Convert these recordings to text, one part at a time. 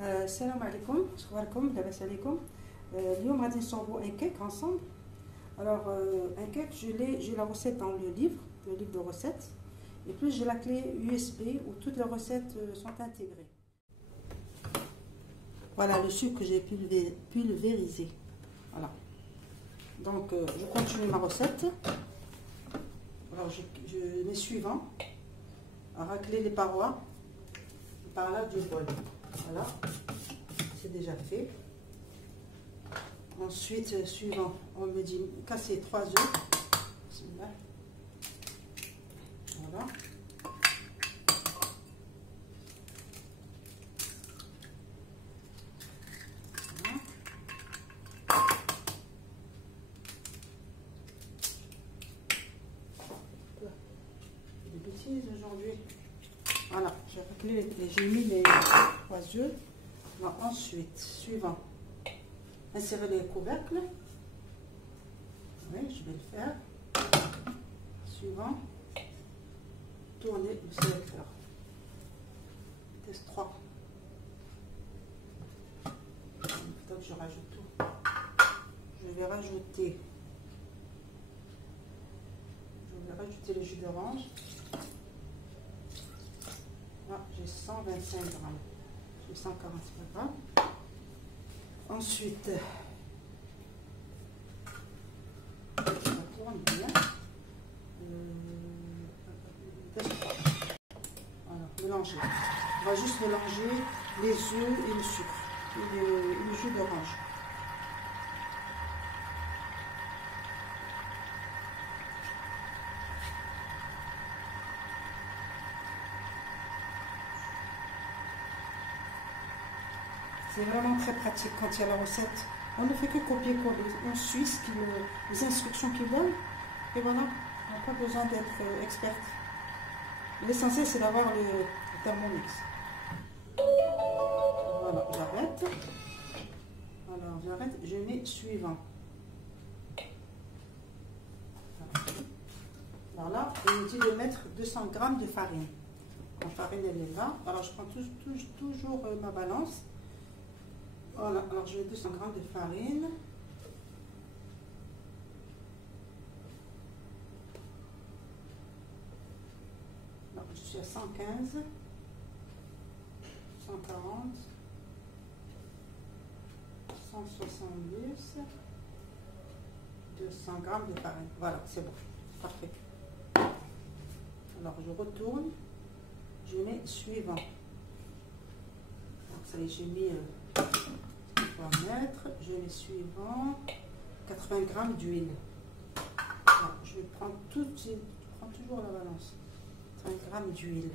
السلام عليكم، شكركم لاباس عليكم. اليوم غادي نصاوبوا un cake ensemble. Alors un cake, j'ai la recette dans le livre de recettes, et plus j'ai la clé USB où toutes les recettes sont intégrées. Voilà le sucre que j'ai pulvérisé. Voilà. Donc je continue ma recette. Alors je mets suivant à racler les parois par là du bol. Voilà, c'est déjà fait. Ensuite, suivant, on me dit casser 3 œufs. Voilà. Des bêtises aujourd'hui. Voilà, j'ai mis les 3 œufs. Alors, ensuite, suivant, insérer les couvercles. Oui, je vais le faire. Suivant, tourner le sélecteur. Test 3. Donc, je rajoute tout. Je vais rajouter le jus d'orange. Là, j'ai 125 grammes. J'ai 145 grammes. Ensuite, je tourne bien. Voilà, mélanger. On va juste mélanger les œufs et le sucre et le jus d'orange. C'est vraiment très pratique quand il y a la recette. On ne fait que copier-coller. On suit les instructions qu'ils donnent. Et voilà, on n'a pas besoin d'être experte. L'essentiel, c'est d'avoir le Thermomix. Voilà, j'arrête. Alors, j'arrête. Je mets suivant. Alors là, il me dit de mettre 200 g de farine. La farine, elle est là. Alors, je prends toujours ma balance. Voilà, alors je mets 200 g de farine. Alors, je suis à 115, 140, 170, 200 g de farine. Voilà, c'est bon, parfait. Alors, je retourne, je mets suivant. Donc, ça y est, j'ai mis... mettre, je mets suivant 80 g d'huile. Je vais prendre je prends toujours la balance. 80 g d'huile.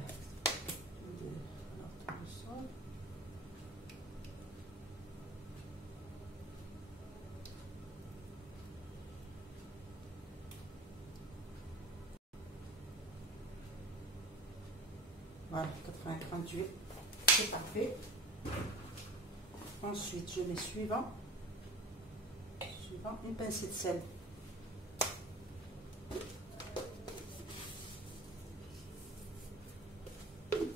Voilà, 80 g d'huile, c'est parfait. Ensuite, je mets suivant, une pincée de sel. Une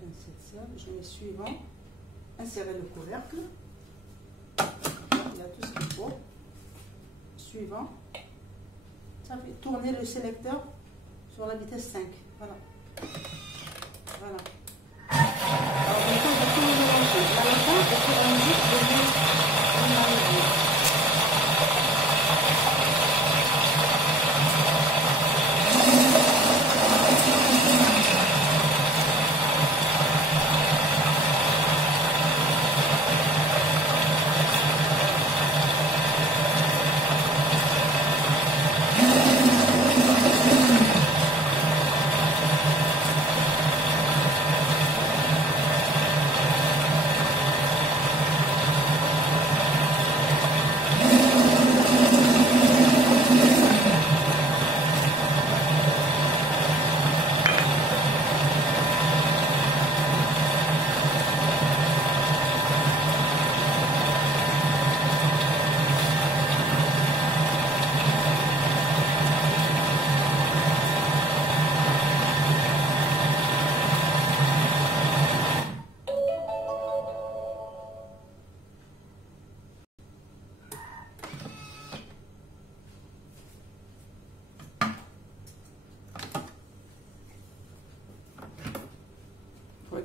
pincée de sel, je mets suivant, insérer le couvercle. Il y a tout ce qu'il faut. Suivant, ça fait tourner le sélecteur sur la vitesse 5. Voilà. Voilà. Alors, maintenant, je vais tout mélanger. Là, maintenant, au fur et à mesure, je vais mélanger.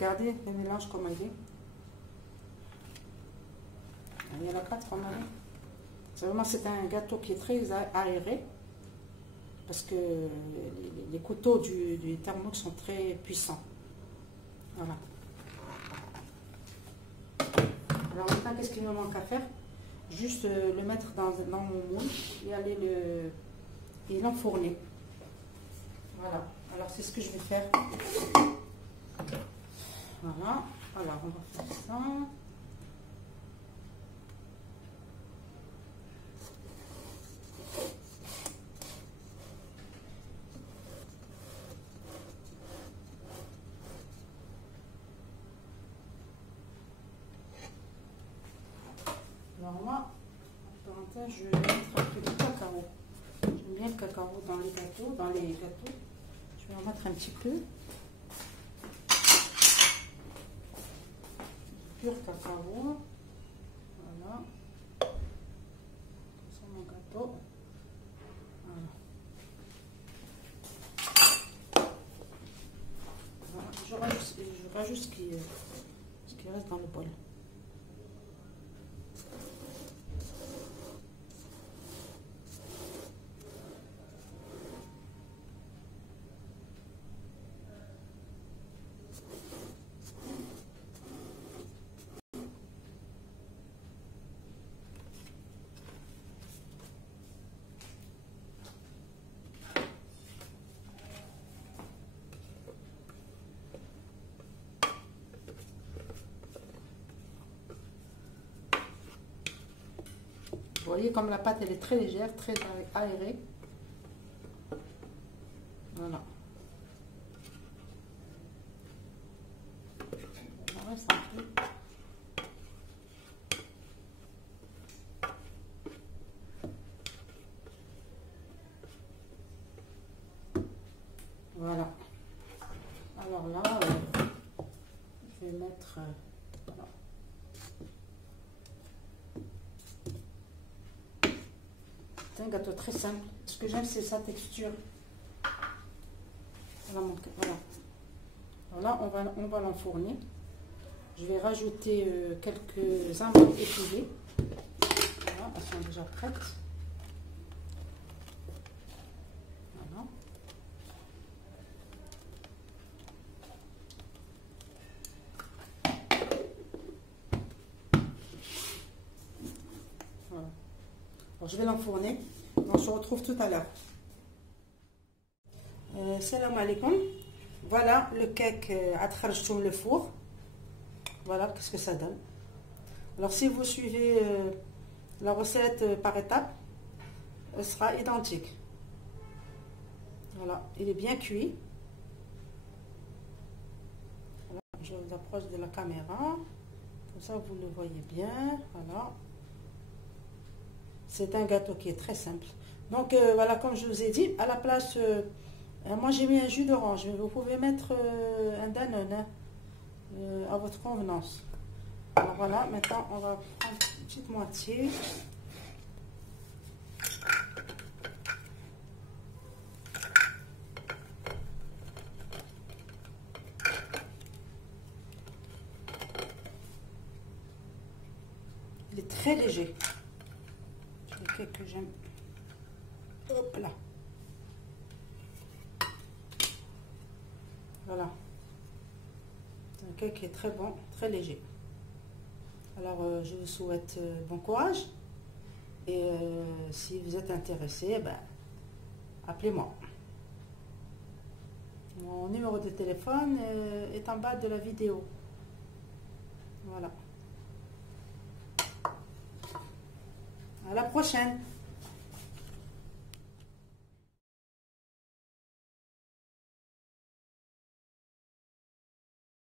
Regardez le mélange comme il est. Il y a la pâte qu'on a. C'est un gâteau qui est très aéré. Parce que les couteaux du Thermomix sont très puissants. Voilà. Alors maintenant, qu'est-ce qu'il me manque à faire? Juste le mettre dans mon moule et l'enfourner. Voilà. Alors c'est ce que je vais faire. Voilà. Alors on va faire ça. Alors moi, en parenthèse, je vais mettre un peu de cacao. J'aime bien le cacao dans les gâteaux. Je vais en mettre un petit peu. Pur cacao. Voilà. C'est mon gâteau. Voilà. Voilà. Je rajoute ce qui reste dans le bol. Vous voyez comme la pâte elle est très légère, très aérée. Voilà. Il en reste un peu. Voilà. Alors là, je vais mettre... voilà. C'est un gâteau très simple. Ce que j'aime, c'est sa texture. Voilà. Voilà, on va l'enfourner. Je vais rajouter quelques amandes épilées. Voilà, elles sont déjà prêtes. Voilà. Voilà. Alors, je vais l'enfourner. On se retrouve tout à l'heure. Salam alaikum. Voilà le cake à tcharjtou le four. Voilà qu'est-ce que ça donne. Alors si vous suivez la recette par étapes, elle sera identique. Voilà, il est bien cuit. Voilà, je vous approche de la caméra. Comme ça vous le voyez bien. Voilà. C'est un gâteau qui est très simple. Donc voilà, comme je vous ai dit, à la place, moi j'ai mis un jus d'orange, mais vous pouvez mettre un Danone hein, à votre convenance. Alors voilà, maintenant on va prendre une petite moitié. Il est très léger. C'est le cake que j'aime. Hop là. Voilà. C'est un cake qui est très bon, très léger. Alors, je vous souhaite bon courage. Et si vous êtes intéressé, ben, appelez-moi. Mon numéro de téléphone est en bas de la vidéo. Voilà. À la prochaine.